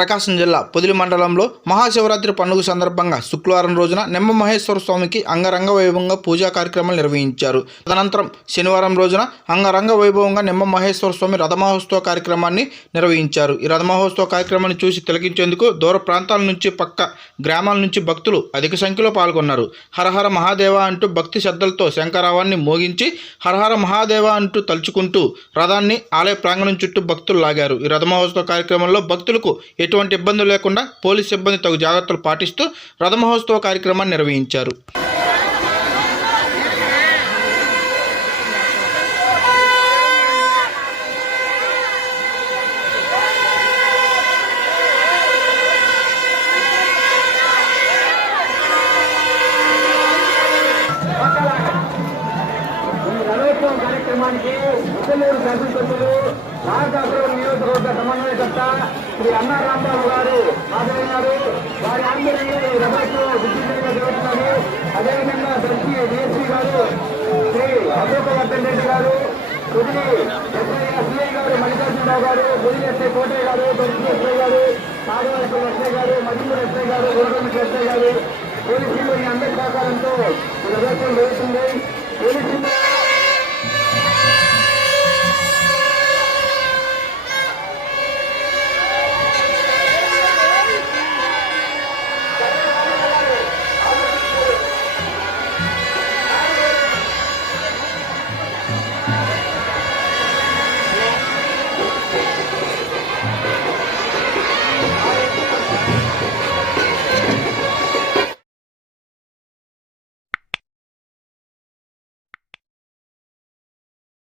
ప్రకాశం జిల్లా పొదిలి మండలంలో మహాశివరాత్రి పండుగ సందర్భంగా శుక్రవారం రోజున నిమ్మ మహేశ్వర స్వామికి అంగరంగ వైభవంగా పూజా కార్యక్రమాలు నిర్వహించారు. తదనంతరం శనివారం రోజున అంగరంగ వైభవంగా నిమ్మ మహేశ్వర స్వామి రథమహోత్సవ కార్యక్రమాన్ని నిర్వహించారు. ఈ రథమహోత్సవ కార్యక్రమాన్ని చూసి తిలకించేందుకు దూర ప్రాంతాల నుంచి పక్క గ్రామాల నుంచి భక్తులు అధిక సంఖ్యలో పాల్గొన్నారు. హరహర మహాదేవ అంటూ భక్తి శ్రద్ధలతో శంకరావాన్ని మోగించి హరహర మహాదేవ అంటూ తలుచుకుంటూ రథాన్ని ఆలయ ప్రాంగణం చుట్టూ భక్తులు లాగారు. ఈ రథమహోత్సవ కార్యక్రమంలో భక్తులకు ఎటువంటి ఇబ్బందులు లేకుండా పోలీస్ సిబ్బంది తగు జాగ్రత్తలు పాటిస్తూ రథమహోత్సవ కార్యక్రమాన్ని నిర్వహించారు. కార్యక్రమానికి ముసలూరు శాసనసభ్యులు మహాకాపురం నియోజకవర్గ సమన్వయకర్త శ్రీ అన్నా రాంబాబు గారు హాజరైనారు వారి ఆందోళనలో ఈ రథోత్సవం విజయవంతంగా జరుగుతున్నారు అదేవిధంగా దర్శి డిఎస్పీ గారు శ్రీ అశోకవర్ధన్ రెడ్డి గారు కుదిరి ఎస్ఐ ఎస్ఐ గారు మల్లికార్జునరావు గారు గురి ఎస్ఐ కోటయ్య గారు దర్శి ఎస్ఐ గారు సాగవలసిన ఎస్ఐ గారు మదిమూరు ఎస్ఐ గారు గోల్కొండ ఎస్ఐ గారు పోలీసులు ఈ అందరి సహకారంతో ఈ రథోత్సవం